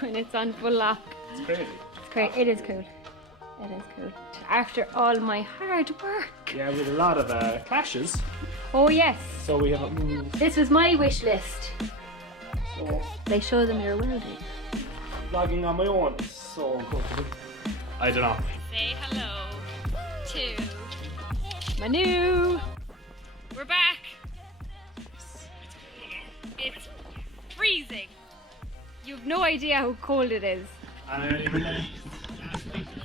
when it's on full lock. It's crazy. It's great. It is cool. It is cool. After all my hard work. Yeah, with a lot of clashes. Oh yes. So we haven't moved. This was my wish list. So They show them your welding. vlogging on my own is so uncomfortable. I don't know. Say hello to Manu. We're back. It's freezing. You have no idea how cold it is. And I only realised last night that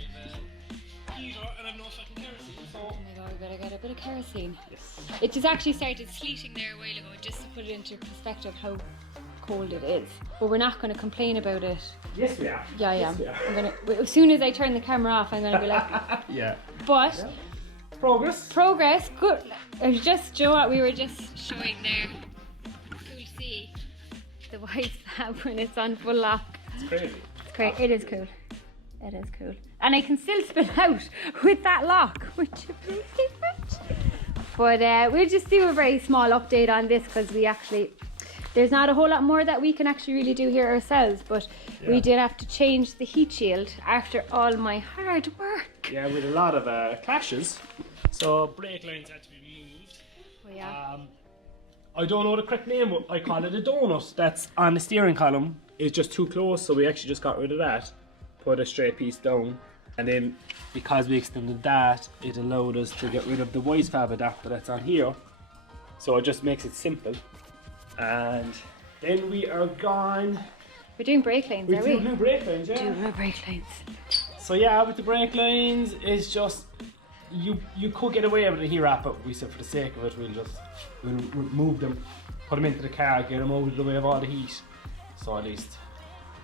I've heater and I've no fucking kerosene, so... Oh my god, we better get a bit of kerosene. Yes. It just actually started sleeting there a while ago, just to put it into perspective how cold it is. But we're not going to complain about it. Yes, we are. Yeah, I Yes, am. we are. I'm gonna, as soon as I turn the camera off, I'm going to be like, Yeah. but Yeah. Progress. progress, good. It was just, you know what, we were just showing there. Cool to see the white fab when it's on full lock. It's crazy. It's great. It is cool. It is cool. And I can still spill out with that lock, which is really different. But we'll just do a very small update on this because we actually, there's not a whole lot more that we can actually really do here ourselves, but we did have to change the heat shield after all my hard work. Yeah, with a lot of clashes. So brake lines had to be removed. Oh yeah. I don't know the correct name, but I call it a donut. That's on the steering column. It's just too close, so we actually just got rid of that. Put a straight piece down. And then, because we extended that, it allowed us to get rid of the wise fab adapter that's on here. So it just makes it simple. And then we are gone. We're doing brake lines, We are do we? new brake lines, yeah. Doing brake lines. So yeah, with the brake lines, it's just you could get away with it here, but we said for the sake of it, we'll remove them, put them into the car, get them out of the way of all the heat. So at least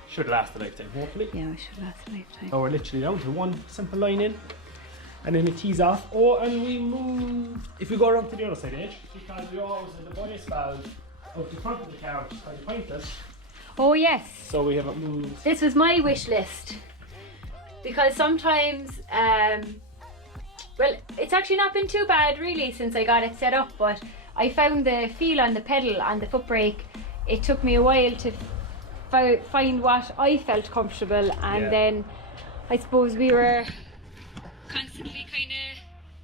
should last a lifetime, hopefully. Yeah, we should last a lifetime. So we're literally down to one simple line in, and then it tees off. Oh, and we move. If we go around to the other side edge, because we always have the bias valve up the front of the car, which is kind of pointless. Oh yes. So we haven't moved. This was my wish list because sometimes, well, it's actually not been too bad really since I got it set up, but I found the feel on the pedal and the foot brake. It took me a while to find what I felt comfortable, and then I suppose we were constantly kind of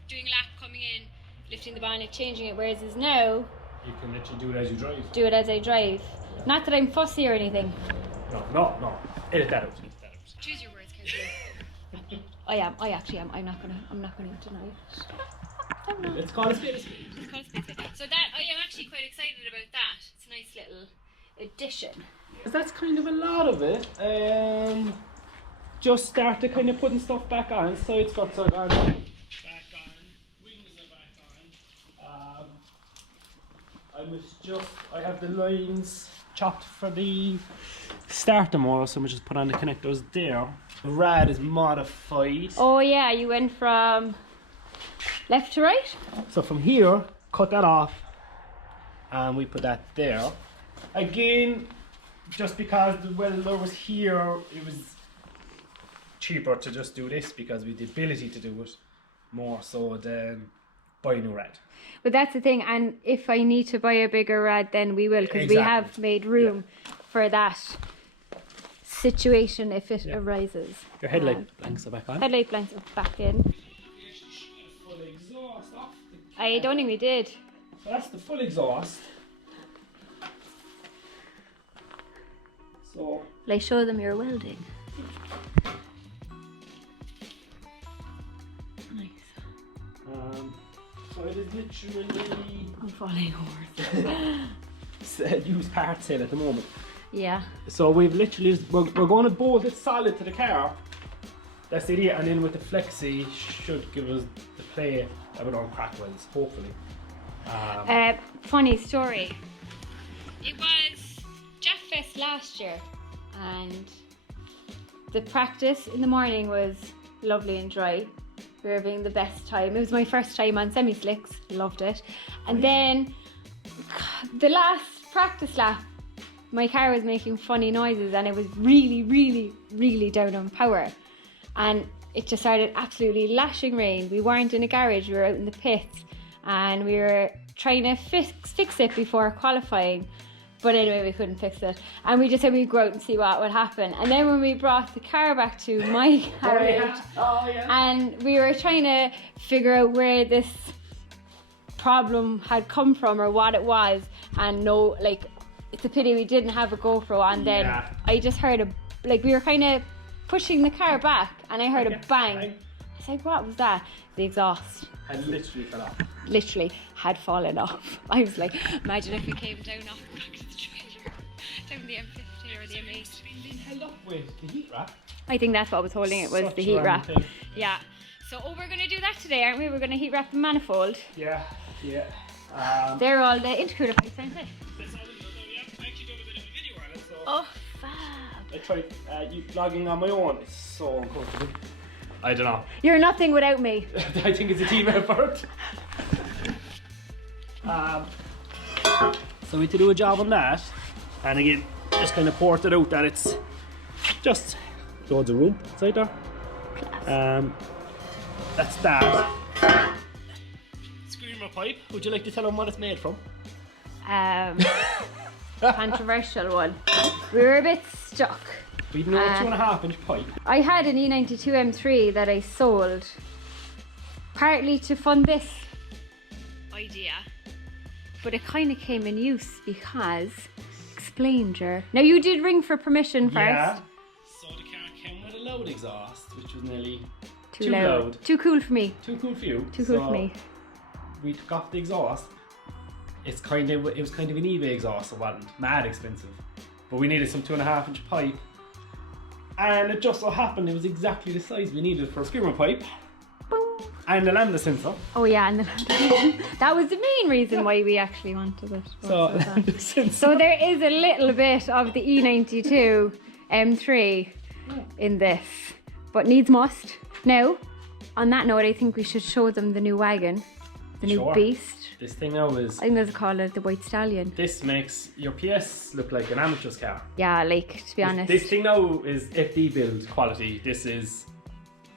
doing lap coming in, lifting the bonnet, changing it, whereas now You can literally do it as you drive. do it as I drive. Not that I'm fussy or anything. No. Edit that out. Choose your words carefully. I actually am. I'm not gonna deny it. I'm not. Let's call it spade a spade. It's called Space Bit. So that I am actually quite excited about that. It's a nice little addition. That's kind of a lot of it. Just start to kind of putting stuff back on. Side struts are on. Back on. Wings are back on. I have the lines chopped for the starter motor, so we just put on the connectors there. The rad is modified. Oh yeah, you went from left to right? So from here, cut that off, and we put that there. Again, just because the welder was here, it was cheaper to just do this because we had the ability to do it more so than buy a new rad. But that's the thing, and if I need to buy a bigger rad, then we will, because we have made room for that situation if it arises. Your headlight blanks are back on. Headlight blanks are back in. I don't think we did. So that's the full exhaust. So Will I show them your welding? Nice. so it is literally I'm falling over. used part sale at the moment. Yeah. So we've literally, we're going to bolt it solid to the car. That's the idea, and then with the flexi should give us the play that we don't crack welds, hopefully. Funny story. It was Jaff Fest last year, and the practice in the morning was lovely and dry. We were having the best time. It was my first time on semi-slicks, loved it. And then the last practice lap, my car was making funny noises and it was really down on power. And it just started absolutely lashing rain. We weren't in a garage, we were out in the pits, and we were trying to fix it before qualifying. But anyway, we couldn't fix it. And we just said we'd go out and see what would happen. And then when we brought the car back to my garage, and we were trying to figure out where this problem had come from or what it was. And no, like, it's a pity we didn't have a GoPro. And then I just heard we were kind of pushing the car back and I heard a bang. I was like, what was that? The exhaust. Had literally fell off. Literally had fallen off. I was like, imagine if we came down off the back of the trailer, down the M50 or the M8. It's been held up with the heat wrap. I think that's what was holding it, was Such the heat wrap. thing. Yeah. So we're going to do that today, aren't we? We're going to heat wrap the manifold. Yeah. They're all the intercooler pipes, aren't they? That's all we have actually done a bit of a video on it, so. Oh, fab. I tried vlogging on my own. It's so uncomfortable. I don't know. You're nothing without me. I think it's a team effort. So we had to do a job on that, and again, just kind of poured it out that it's just loads of room inside there. That's that. Screamer pipe. Would you like to tell them what it's made from? Controversial one. We were a bit stuck. We know a 2.5-inch pipe. I had an E92 M3 that I sold partly to fund this idea, but it kind of came in use because, explain, Ger. Now you did ring for permission first. Yeah. So the car came with a loud exhaust, which was nearly too loud. Too cool for me. Too cool for you. Too cool for me. We took off the exhaust. It was kind of an eBay exhaust, it wasn't mad expensive. But we needed some 2.5-inch pipe. And it just so happened it was exactly the size we needed for a screamer pipe. Boom. And the lambda sensor. Oh yeah, and that was the main reason why we actually wanted it. So there is a little bit of the E92 M3 in this, but needs must. Now, on that note, I think we should show them the new wagon, the new beast. This thing now is... I think let's call it the White Stallion. This makes your PS look like an amateur's car. Yeah, like, to be honest. This thing now is FD build quality. This is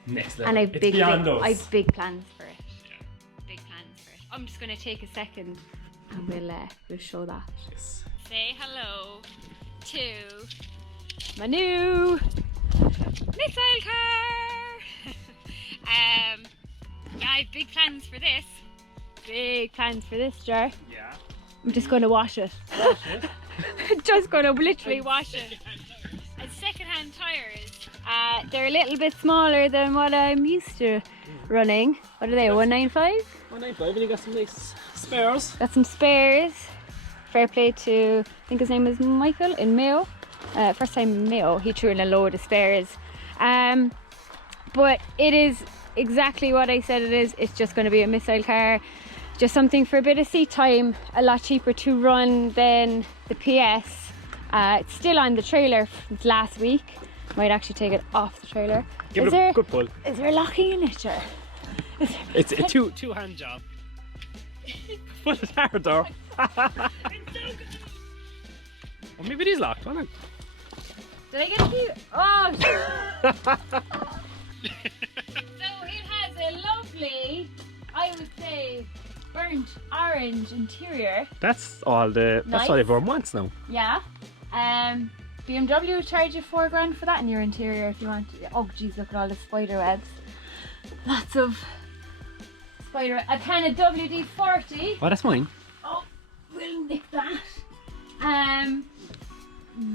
next level. And I've big big plans for it. Yeah. Big plans for it. I'm just going to take a second and we'll show that. Yes. Say hello to my new missile car. Yeah, I have big plans for this. Big plans for this, Jar. Yeah. I'm just going to wash it. Wash it? Just going to literally wash it. And second-hand tyres. They're a little bit smaller than what I'm used to running. What are they, 195? 195, and you got some nice spares. Got some spares. Fair play to, I think his name is Michael in Mayo. First time in Mayo, he threw in a load of spares. But it is exactly what I said it is. It's just going to be a missile car. Just something for a bit of seat time, a lot cheaper to run than the PS. It's still on the trailer from last week. Might actually take it off the trailer. Give it a good pull. Is there locking in it, Ger? It's a two-hand job. Pull it harder. Or maybe it is locked, wasn't it? Did I get a key? Oh, So it has a lovely, I would say, burnt orange interior. That's all that's all everyone wants now. Yeah. BMW will charge you $4,000 for that in your interior if you want. Oh geez, look at all the spider webs. Lots of spider. A can of WD-40. Oh, that's mine. Oh, we'll nick that.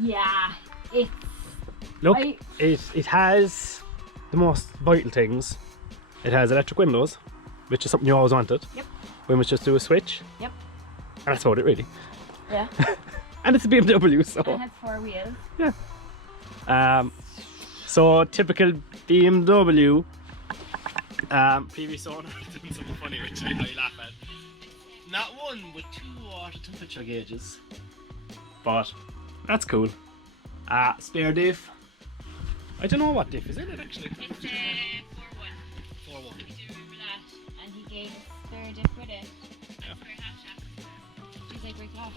Yeah, it's. Look, it has the most vital things. It has electric windows, which is something you always wanted. Yep. We must just do a switch. Yep. And that's about it, really. Yeah. And it's a BMW, so. And it has 4 wheels. Yeah. So typical BMW. Previous owner doing something funny, which I laugh at. Not one, but 2 water temperature gauges. But that's cool. Spare diff. I don't know what diff is in it actually. It's 4-1. 4-1. I do remember that. And he gave us spare diff with it. Yeah. Spare half shaft. She's like, great laugh.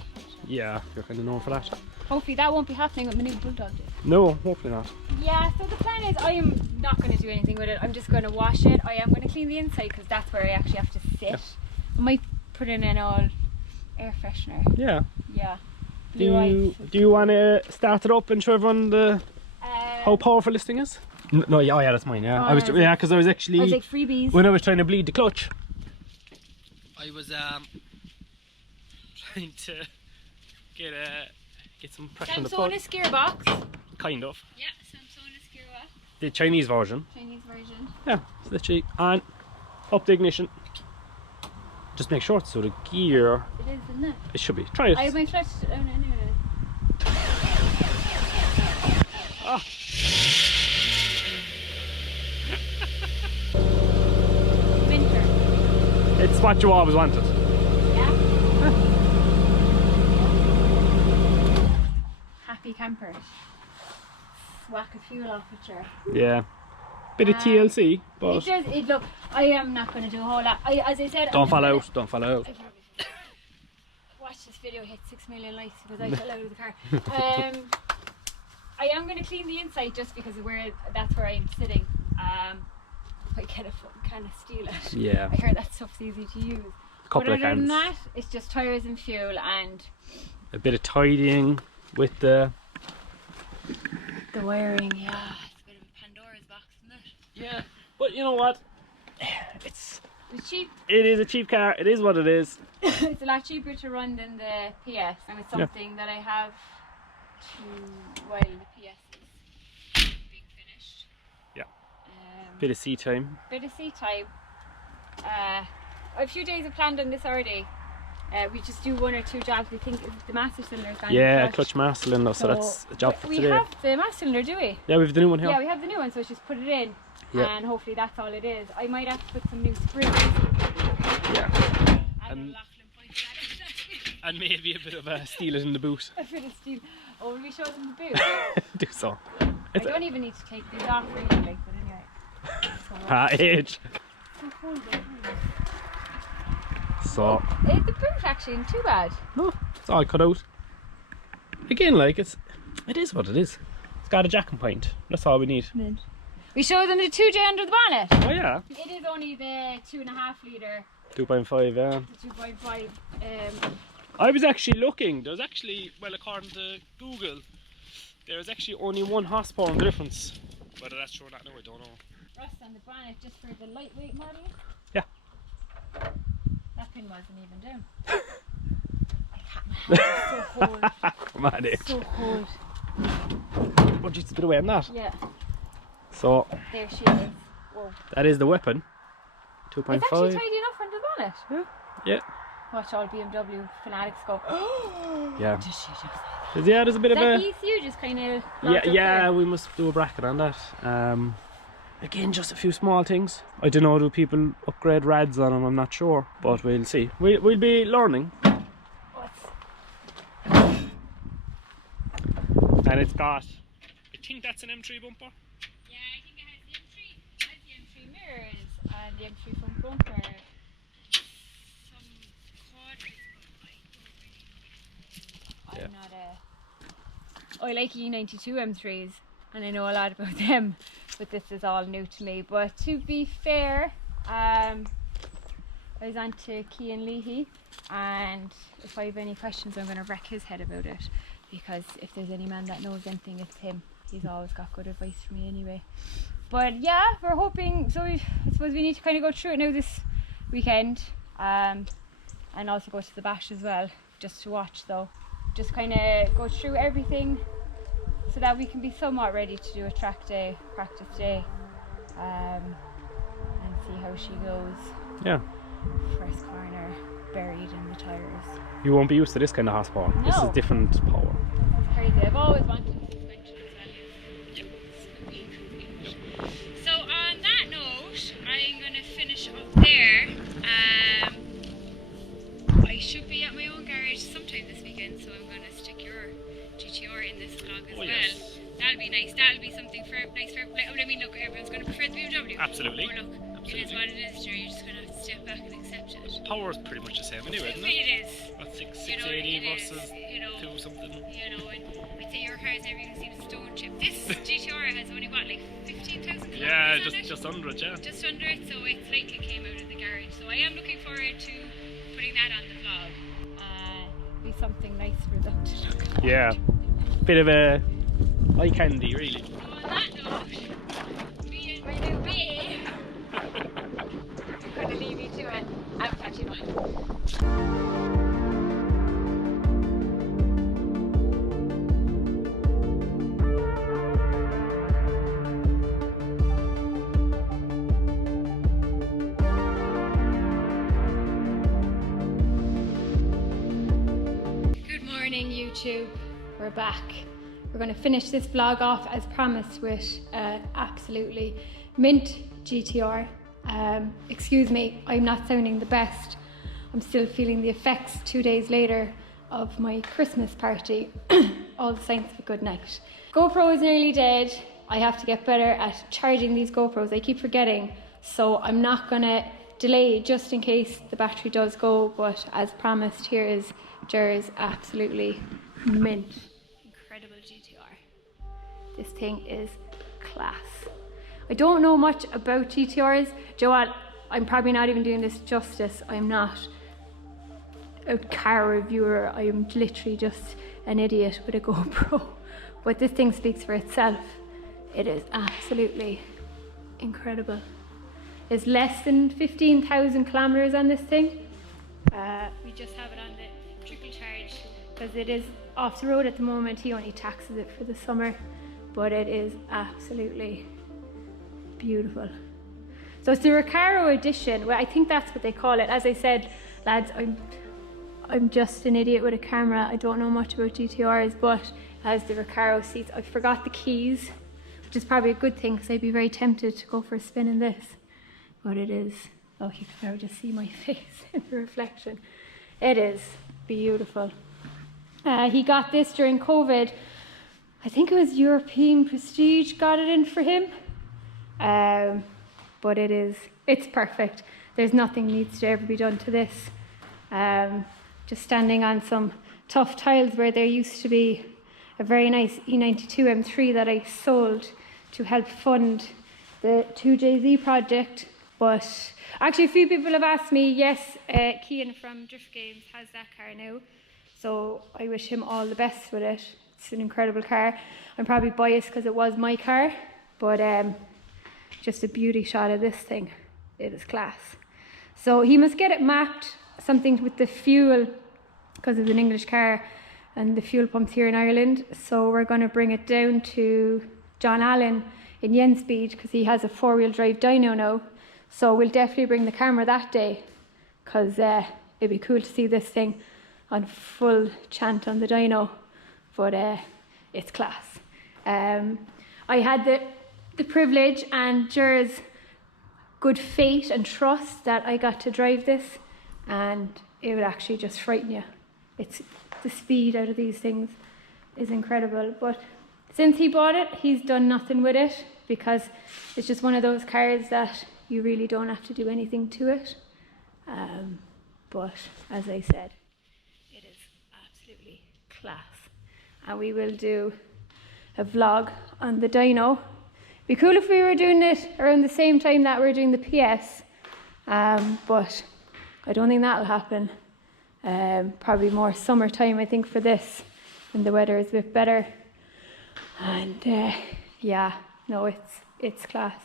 Yeah, you're kind of known for that. Hopefully that won't be happening with my new Bulldog diff. No, hopefully not. Yeah, so the plan is I am not going to do anything with it. I'm just going to wash it. I am going to clean the inside because that's where I actually have to sit. Yeah. I might put in an old air freshener. Yeah. Yeah. Do you want to start it up and show everyone how powerful this thing is? No, yeah, oh yeah, that's mine. Yeah, because I was actually like freebies when I was trying to bleed the clutch. I was trying to get some pressure on the Samson's gearbox. Kind of. Yeah, Samson's gearbox. The Chinese version. Yeah, it's literally on, up the ignition. Just make sure it's so the gear. It is, isn't it? It should be. Try it. I have my flash. Oh no. Ah. Winter. It's what you always wanted. Yeah. Happy camper. Whack a fuel off with her. Yeah. Bit of TLC, but it does. Look, I am not going to do a whole lot. As I said, don't fall out. Don't fall out. Watch this video hit 6 million likes because I fell out of the car. I am going to clean the inside just because of that's where I'm sitting. If I get a fucking can of steal it. Yeah. I heard that stuff's easy to use. Couple but of other than cans. that, it's just tyres and fuel and A bit of tidying with the wiring. Yeah, it's a bit of a Pandora's box, isn't it? Yeah, but you know what? It's cheap. It is a cheap car. It is what it is. It's a lot cheaper to run than the PS, and it's something that I have while the PS is being finished. Yeah. Bit of sea time. Bit of sea time. A few days are planned on this already. We just do 1 or 2 jobs. We think the master cylinder is gone. Yeah, clutch master cylinder. So that's a job for today. We have the master cylinder, do we? Yeah, we have the new one here. Yeah, we have the new one, so it's just put it in. Yeah. And hopefully that's all it is. I might have to put some new springs. Yeah. And And maybe a bit of steal it in the boot. a bit of steel. Oh, will we show them the boot? Do so. I don't even need to take these off really, like, but anyway. Age. So cold though. So. The boot actually isn't too bad. No, it's all cut out. Again, like it is what it is. It's got a jacking point. That's all we need. We show them the 2J under the bonnet. Oh yeah. It is only the 2.5 litre. 2.5, yeah. The 2.5. I was actually looking. There's actually, well, according to Google, there's actually only 1 horsepower in the difference. Whether that's true or not, no, I don't know. Rust on the bonnet just for the lightweight model. Yeah. That pin wasn't even down. I can't. It's so cold. Come on, Age. So cold. Oh, just a bit away on that. Yeah. So There she is. Whoa. that is the weapon. 2.5. It's actually tidy enough under the bonnet. Yeah. Watch all BMW fanatics go. Yeah. Did she just say that? Yeah, there's a bit Is of that a. the ECU just kind of. Yeah, we must do a bracket on that. Again, just a few small things. I don't know, do people upgrade rads on them? I'm not sure, but we'll see. We'll be learning. And it's got, I think that's an M3 bumper. Yeah, I think it has the M3 mirrors and the M3 front bumper. Some quadrants, but I'm not I like E92 M3s and I know a lot about them, but this is all new to me. But to be fair, I was on to Cian Leahy, and if I have any questions I'm going to wreck his head about it, because if there's any man that knows anything, it's him. He's always got good advice for me anyway. But yeah, we're hoping, so I suppose we need to kind of go through it now this weekend, and also go to the bash as well, just to watch though. Just kind of go through everything so that we can be somewhat ready to do a track day, practice day, and see how she goes. Yeah. First corner, buried in the tyres. You won't be used to this kind of horsepower. No. This is different power. It's crazy. I've always wanted suspension as well. So on that note, I'm going to finish up there. I should be at my own garage sometime this weekend, so I'm going to stick your GTR in this vlog as well. Yes. That'll be nice. That'll be something nice for. I mean, look, everyone's going to prefer the BMW. Absolutely. Or look, it is what it is. You're just going to have to step back and accept it. Power is pretty much the same anyway, isn't it? It is. What, 680 it versus is, 2 something? You know, and I'd say your car's never even seen a stone chip. This GTR has only what, like 15,000 kilometers Yeah, on it? just under it, yeah. Just under it, so it's like it came out of the garage. So I am looking forward to putting that on the vlog. Be something nice for them to look at. Yeah. Bit of a eye candy, really. So on that note, me and my new babe, I'm going to leave you to it. I'll catch you later. Good morning, YouTube. We're back. We're going to finish this vlog off as promised with absolutely mint GTR. Excuse me, I'm not sounding the best. I'm still feeling the effects 2 days later of my Christmas party. All the saints of a good night. GoPro is nearly dead. I have to get better at charging these GoPros. I keep forgetting, so I'm not going to delay just in case the battery does go, but as promised, here is Jer's absolutely mint. Incredible GTR. This thing is class. I don't know much about GTRs. Joel, I'm probably not even doing this justice. I'm not a car reviewer. I am literally just an idiot with a GoPro. But this thing speaks for itself. It is absolutely incredible. There's less than 15,000 kilometers on this thing. We just have it on the trickle charge because it is off the road at the moment. He only taxes it for the summer, but it is absolutely beautiful. So it's the Recaro edition. Well, I think that's what they call it. As I said, lads, I'm just an idiot with a camera. I don't know much about GTRs, but it has the Recaro seats. I forgot the keys, which is probably a good thing because I'd be very tempted to go for a spin in this. But it is, oh, you can probably just see my face in the reflection. It is beautiful. He got this during COVID. I think it was European Prestige got it in for him. But it's perfect. There's nothing needs to ever be done to this. Just standing on some tough tiles where there used to be a very nice E92 M3 that I sold to help fund the 2JZ project. But actually a few people have asked me, yes, Cian from Drift Games has that car now. So I wish him all the best with it. It's an incredible car. I'm probably biased because it was my car, but just a beauty shot of this thing. It is class. So he must get it mapped, something with the fuel, because it's an English car and the fuel pumps here in Ireland. So we're going to bring it down to John Allen in DeaneMSport because he has a 4-wheel drive dyno now. So we'll definitely bring the camera that day because it'd be cool to see this thing on full chant on the dyno. But it's class. I had the privilege and Jer's good fate and trust that I got to drive this, and it would actually just frighten you. It's the speed out of these things is incredible. But since he bought it, he's done nothing with it because it's just one of those cars that you really don't have to do anything to it. But as I said, it is absolutely class. And we will do a vlog on the dyno. Be cool if we were doing it around the same time that we're doing the PS, but I don't think that'll happen. Probably more summertime, I think, for this, when the weather is a bit better. And yeah, no, it's class.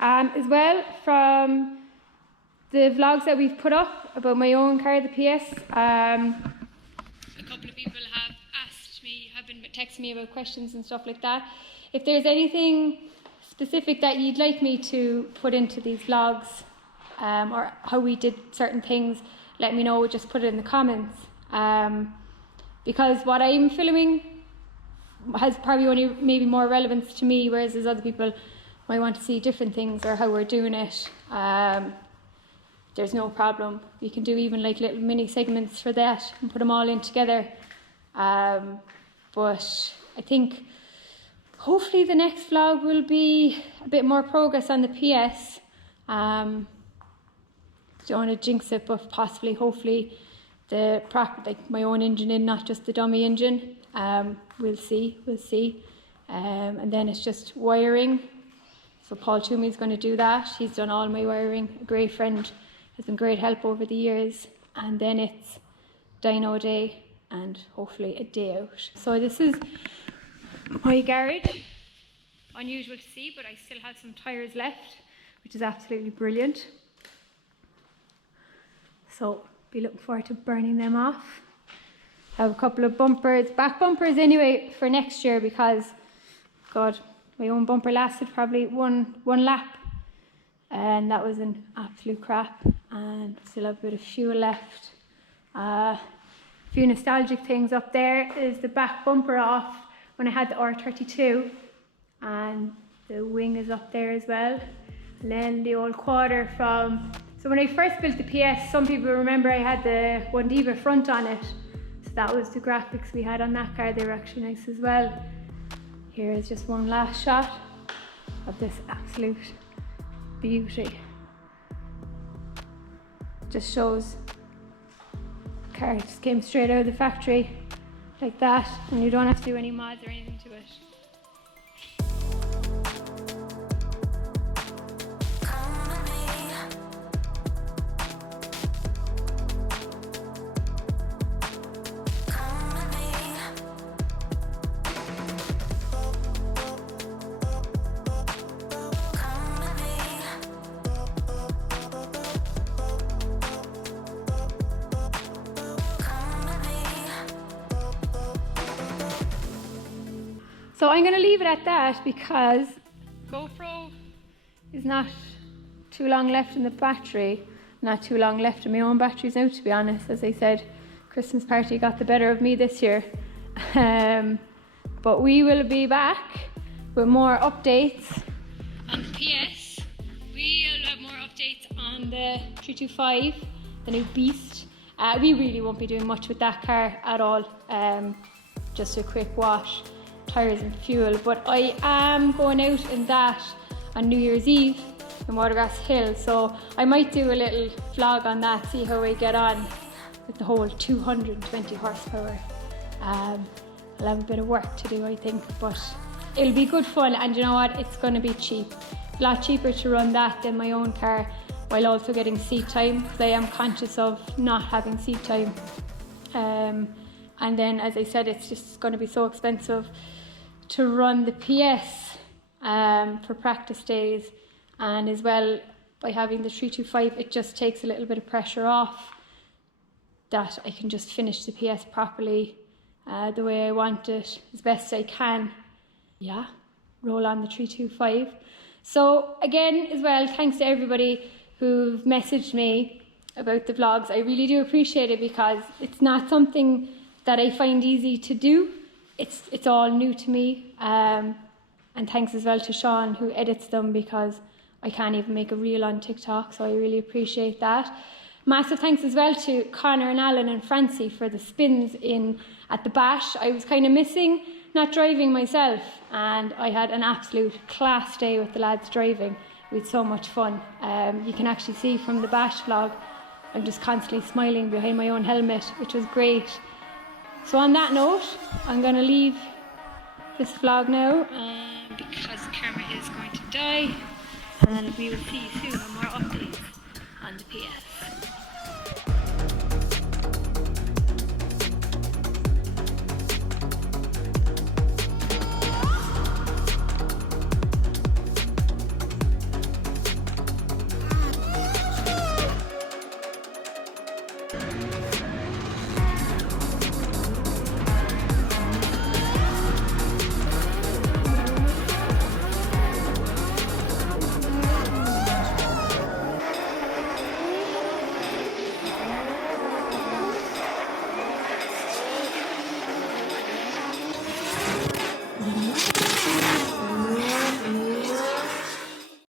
As well, from the vlogs that we've put up about my own car, the PS, a couple of people have asked me, have been texting me about questions and stuff like that. If there's anything specific that you'd like me to put into these vlogs, or how we did certain things, let me know, just put it in the comments. Because what I'm filming has probably only maybe more relevance to me, whereas there's other people might want to see different things or how we're doing it. There's no problem. We can do even like little mini segments for that and put them all in together. But I think hopefully the next vlog will be a bit more progress on the PS. Don't want to jinx it, but possibly, hopefully, the proper, like my own engine in, not just the dummy engine. We'll see. And then it's just wiring. So Paul Toomey is going to do that. He's done all my wiring. A great friend, has been great help over the years. And then it's dyno day, and hopefully a day out. So this is my garage. Unusual to see, but I still have some tyres left, which is absolutely brilliant. So be looking forward to burning them off. Have a couple of bumpers, back bumpers anyway for next year, because God, my own bumper lasted probably one lap, and that was an absolute crap. And still have a bit of fuel left. A few nostalgic things up there is the back bumper off when I had the R32, and the wing is up there as well. And then the old quarter from, so when I first built the PS, some people remember I had the One Diva front on it. So that was the graphics we had on that car. They were actually nice as well. Here is just one last shot of this absolute beauty. Just shows the car just came straight out of the factory like that, and you don't have to do any mods or anything to it. So I'm going to leave it at that, because GoPro is not too long left in the battery, not too long left in my own batteries now, to be honest. As I said, Christmas party got the better of me this year. But we will be back with more updates on the PS. We'll have more updates on the 325, the new beast. We really won't be doing much with that car at all, just a quick wash, tyres and fuel. But I am going out in that on New Year's Eve in Watergrass Hill, so I might do a little vlog on that, see how we get on with the whole 220 horsepower. I'll have a bit of work to do, I think, but it'll be good fun. And you know what, it's going to be cheap, a lot cheaper to run that than my own car, while also getting seat time, because I am conscious of not having seat time. And then, as I said, it's just going to be so expensive to run the PS for practice days, and as well, by having the 325, it just takes a little bit of pressure off, that I can just finish the PS properly the way I want it, as best I can. Yeah, roll on the 325. So again, as well, thanks to everybody who've messaged me about the vlogs. I really do appreciate it, because it's not something that I find easy to do. It's all new to me. And thanks as well to Sean, who edits them, because I can't even make a reel on TikTok, so I really appreciate that. Massive thanks as well to Connor and Alan and Francie for the spins in at the bash. I was kind of missing not driving myself, and I had an absolute class day with the lads driving. We had so much fun. You can actually see from the bash vlog, I'm just constantly smiling behind my own helmet, which was great. So on that note, I'm going to leave this vlog now, because the camera is going to die, and we will see you soon on more updates on the PS.